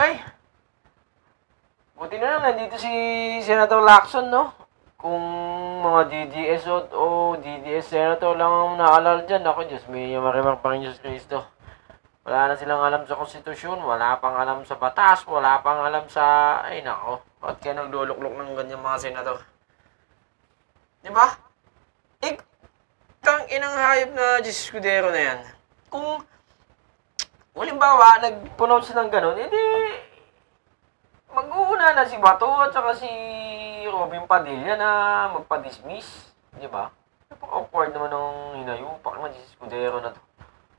Okay. Buti na lang, nandito si Senator Lacson, no? Kung mga DDS o DDS Senator lang ang naalala dyan, ako Diyos, may marimar pa rin Diyos Cristo. Wala na silang alam sa konstitusyon, wala pang alam sa batas, wala pang alam sa... Ay, nako. Ba't kaya nagduluklok ng ganyan mga senador? Di ba? Eh, kang inang hayop na Diyos Escudero na yan. Kung, halimbawa, nagpunaw siya ng ganun, edi, mag-uuna na si Bato at saka si Robin Padilla na magpa-dismiss. Di ba? Napaka-awkward naman ng hinayupak na Diyos Escudero na to.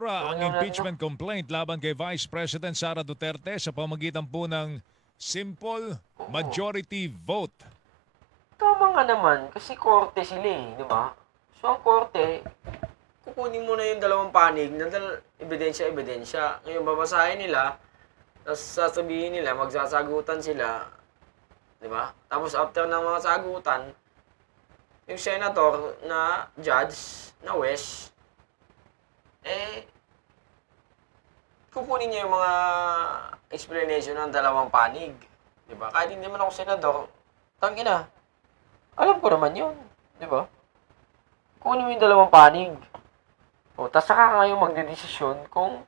Ang impeachment complaint laban kay Vice President Sara Duterte sa pamagitan po ng simple majority vote. Tama nga naman, kasi korte sila eh, di ba? So ang korte, kukunin mo na yung dalawang panig na ebidensya. Ngayon babasahin nila, tapos sasabihin nila, magsasagutan sila, di ba? Tapos after ng mga sagutan, yung senator na judge, na wes, kukunin niya yung mga explanation ng dalawang panig. Di ba? Kahit hindi man ako senador, tangina. Alam ko naman yun. Di ba? Kunin mo yung dalawang panig. O, tas saka ngayon magdedesisyon kung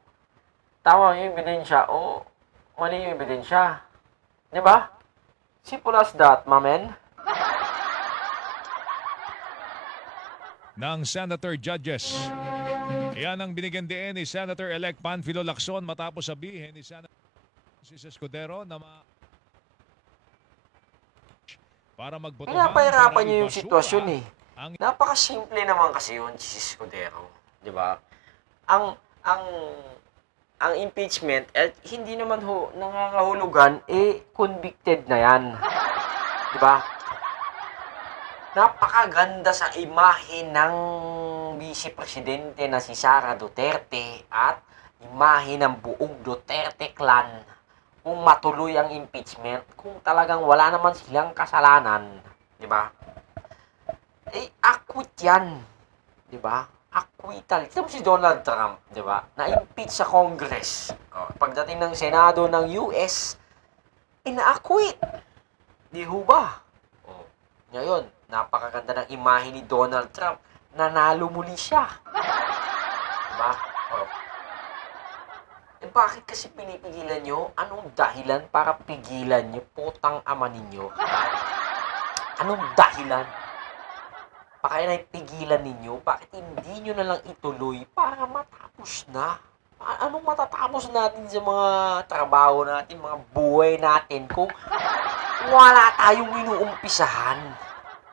tama yung ebidensya o mali yung ebidensya. Di ba? Simple as that, mamen. Ng Senator Judges. Yan ang binigyan din ni Senator-elect Panfilo Lacson matapos sabihin ni Senator Escudero na para magbotohan. Pinapahirapan niyo yung sitwasyon eh. Napakasimple naman kasi yun, si Escudero. Di ba? Ang impeachment, hindi naman nangangahulugan, convicted na yan. Di ba? Napakaganda sa imahe ng Vice Presidente na si Sara Duterte at imahe ng buong Duterte clan kung matuloy ang impeachment, kung talagang wala naman silang kasalanan, di ba? Acquit yan, di ba? Acquittal. Ito mo si Donald Trump, di ba? Na-impeach sa Congress. Pagdating ng Senado ng US, ina-acquit. Di ho ba? Ngayon, napakaganda ng imahe ni Donald Trump. Nanalo muli siya. Diba? Bakit kasi pinipigilan nyo? Anong dahilan para pigilan nyo? Putang ama ninyo. Anong dahilan? Baka na pigilan ninyo? Bakit hindi nyo na lang ituloy para matapos na? Anong matatapos natin sa mga trabaho natin, mga buhay natin kung wala tayong inuumpisahan?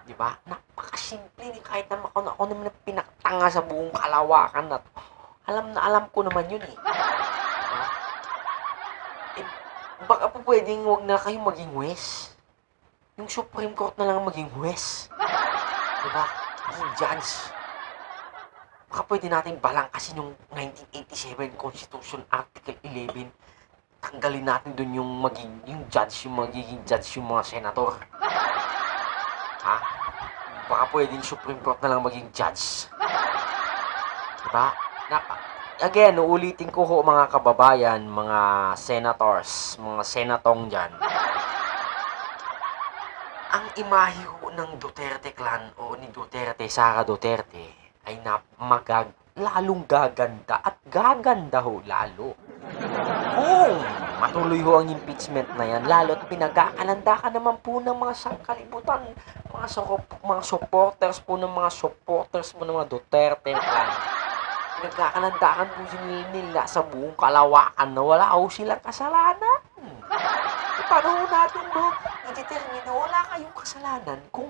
Diba? Napakasimple ni kahit naman ako naman na pinaktanga sa buong kalawakan na to. Alam ko naman yun eh. Diba? Baka po pwedeng wag na kayong maging huwes. Yung Supreme Court na lang maging huwes. Diba? Maging judge. Baka pwede natin balangkasin yung 1987 Constitution Article 11. Tanggalin natin dun yung magiging judge yung mga senator. Ha? Baka pwedeng Supreme Court na lang maging judge. Diba? Again, uulitin ko ho mga kababayan, mga senators, mga senatong dyan. Ang imahe ho ng Duterte clan o ni Duterte, Sara Duterte, ay lalong gaganda at gaganda ho lalo. Kung matuloy ho ang impeachment na yan, lalo't pinag-aalandakan naman po ng mga sangkalibutan, mga supporters po ng mga Duterte clan. Pinag-aalandakan po nila sa buong kalawakan na wala ho silang kasalanan. Paano ho natin i-determine na wala kayong kasalanan kung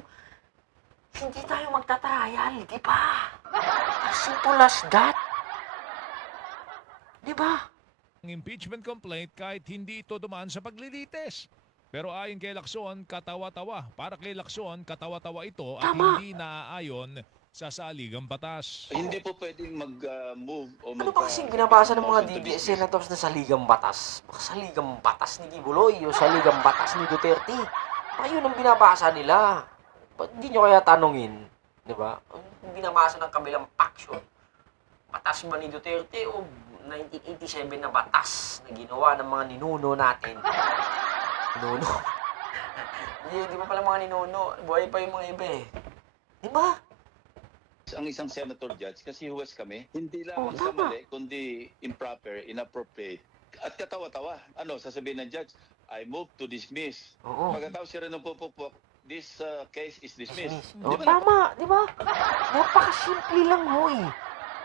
hindi tayo magtatrial, di ba? As simple as that. Di ba? Ang impeachment complaint kahit hindi ito dumaan sa paglilitis. Pero ayon kay Lacson, katawa-tawa. Para kay Lacson, katawa-tawa ito at Tama. hindi naaayon sa saligang batas. Hindi po pwedeng mag-move o Ano ba kasing binabasa ng mga DDS senators na saligang batas? Baka saligang batas ni Kibuloy o saligang batas ni Duterte. Baka yun ang binabasa nila. Ba't hindi nyo kaya tanongin? Di ba? Ang binabasa ng kabilang faction. Batas ba ni Duterte o 1987 na batas na ginawa ng mga ninuno natin. Ninuno? Di ba pala mga ninuno? Buhay pa yung mga iba eh. Di ba? ang isang senator judge kasi huwes kami. Hindi Oh, lamang sa tama. mali, kundi improper, inappropriate. At katawa-tawa. Ano, sasabihin ng judge, I move to dismiss. Oo. Pagkatapos siya rin ng pupupok, this case is dismissed. Oh, Di ba tama, di ba? Napakasimple lang ho eh.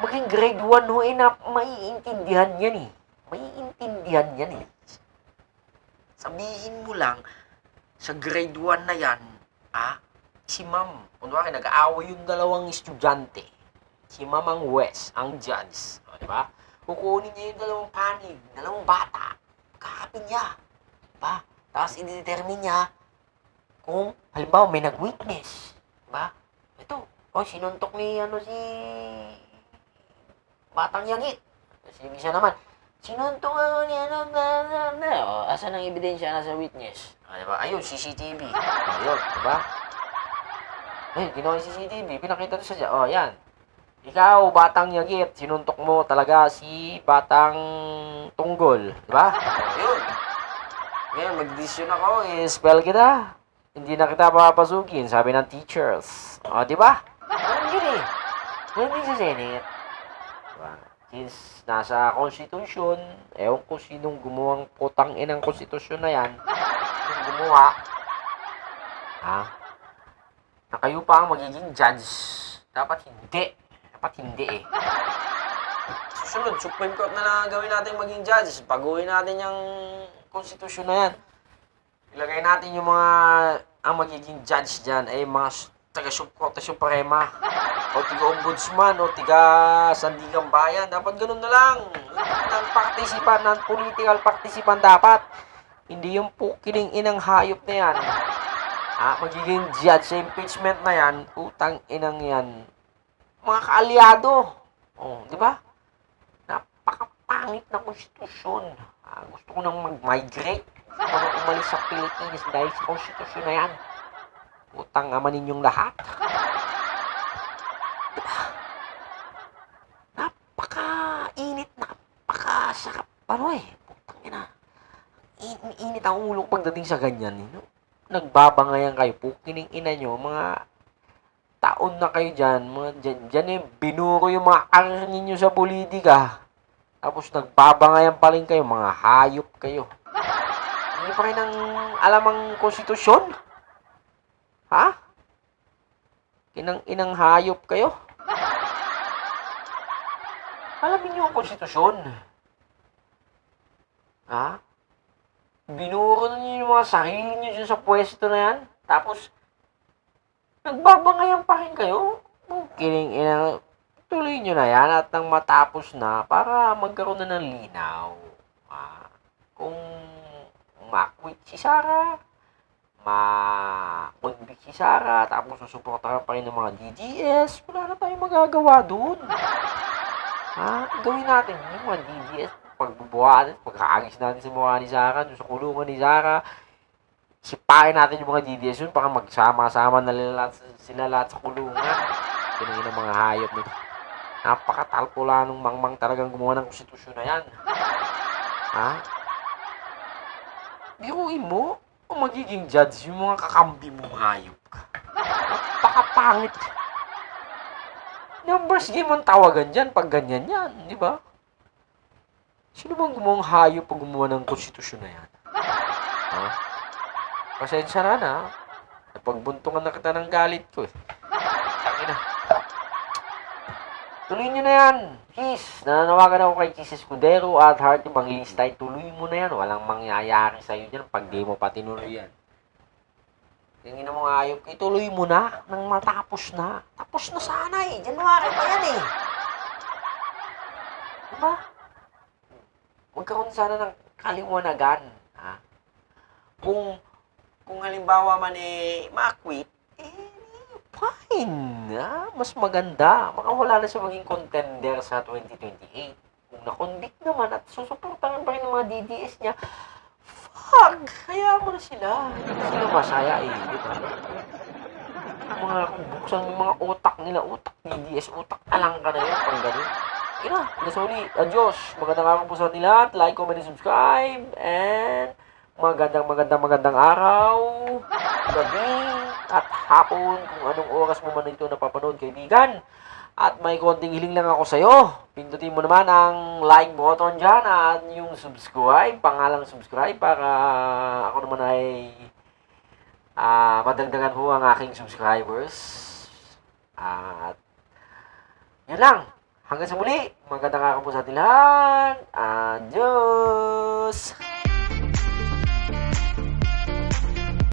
Maging grade 1 ho eh, na maiintindihan yan eh. Maiintindihan yan eh. Sabihin mo lang, sa grade 1 na yan, si ma'am, kunwari nag-aaway yung dalawang estudyante. Si ma'am ang Wes, ang judge. O, di ba? Kukunin niya yung dalawang panig, dalawang bata. Kakapin niya. Diba? Tapos i-determine niya kung, halimbawa, may nag-witness. Diba? Ito, sinuntok ni, si Batang Yagit. Tapos yung isa naman, sinuntok ako ni, asan ang ebidensya na sa witness? Diba? Ayun, CCTV. Ayun, diba? Eh, ginawa yung CCTV, pinakita to sa yan. Ikaw, Batang Yagit, sinuntok mo talaga si Batang Tunggol. Diba? Ayun. Ngayon, mag-decision ako, spell kita. Hindi na kita papasukin, sabi ng teachers. O, di ba? Ganun yun eh. Ganun din sa Senate. Diba? Since nasa Constitution, ewan ko sinong gumawang putang inang Constitution na yan. Sinong gumawa, na kayo pa ang magiging judge. Dapat hindi. Dapat hindi eh. Susunod, Supreme Court na lang gawin natin maging judge. Baguhin natin yung Constitution na yan. Ilagay natin yung mga ang magiging judge dyan ay mga taga-Korte Suprema o tiga-ombudsman o tiga-sandigang bayan. Dapat ganun na lang. Ng participant, ng political participant dapat. Hindi yung pukiling inang hayop na yan. Magiging judge sa impeachment na yan, utang inang yan. Mga kaalyado. Di ba? Napakapangit na konstitusyon. Gusto ko nang mag-migrate. Gusto ko nang umalis sa Pilipinas dahil sa konstitusyon na yan. Utang ama ninyong lahat. Diba? Napaka-init, napaka-sarap. Putang ina. Init ang ulo ko pagdating sa ganyan. Nagbabangayan kayo. Pukining ina nyo. Mga taon na kayo dyan. Dyan binuro yung mga karir ninyo sa politika. Tapos nagbabangayan pa rin kayo. Mga hayop kayo. Hindi pa rin ang alam ang konstitusyon? Inang hayop kayo? Alamin niyo ang konstitusyon. Binuro na niyo yung mga sarili niyo dyan sa pwesto na yan. Tapos, nagbabangayan pa rin kayo. Tuloy nyo na yan at nang matapos na para magkaroon na ng linaw. Kung ma-quit si Sara, ma-convict si Sara, tapos susuportahan pa rin ng mga DDS, wala na tayong magagawa doon. Gawin natin yung mga DDS, pagbubuhaan, pagkaagis natin sa mukha ni Sara, doon sa kulungan ni Sara, sipain natin yung mga DDS yun para magsama-sama na sila lahat sa kulungan. Ganun ang mga hayop nito. Napakatalpula nung mangmang talagang gumawa ng konstitusyon na yan. Biruin mo, kung magiging judge yung mga kakambi mong hayop ka. Napakapangit. Numbers game ang tawagan dyan pag ganyan yan, di ba? Sino bang gumawang hayop pag gumawa ng konstitusyon na yan? Pasensya na. Napagbuntungan na kita ng galit ko eh. Tangina. Tuloy nyo na yan. Sis, nananawagan ako kay Sis Escudero at Hearty Manglistay. Tuloy mo na yan. Walang mangyayari sa'yo dyan pag di mo pa tinuloy yan. Tingin mo nga ayop. Ituloy mo na nang matapos na. Tapos na sana eh. January pa yan eh. Diba? Magkaroon sana ng kaliwanagan. Kung halimbawa man ma-quit, fine. Mas maganda. Makawala na siya maging contender sa 2028. Kung na-convict naman at susuportahan pa rin ng mga DDS niya, hayaan mo na sila. Hindi sila masaya eh. Diba? Kung buksan yung mga utak nila, utak DDS, utak talang ka na yun. Pang ganun. Yun na, hanggang sa muli. Adios. Magandang araw po sa ating lahat. Like, comment, and subscribe. And magandang araw, gabi, at hapon kung anong oras mo man ito napapanood, kaibigan. At may konting hiling lang ako sa'yo. Pindutin mo naman ang like button dyan at yung subscribe, pangalang subscribe para ako naman ay madagdagan po ang aking subscribers. At yun lang. Hanggang sa muli. Magandang araw po sa ating lahat. Adios!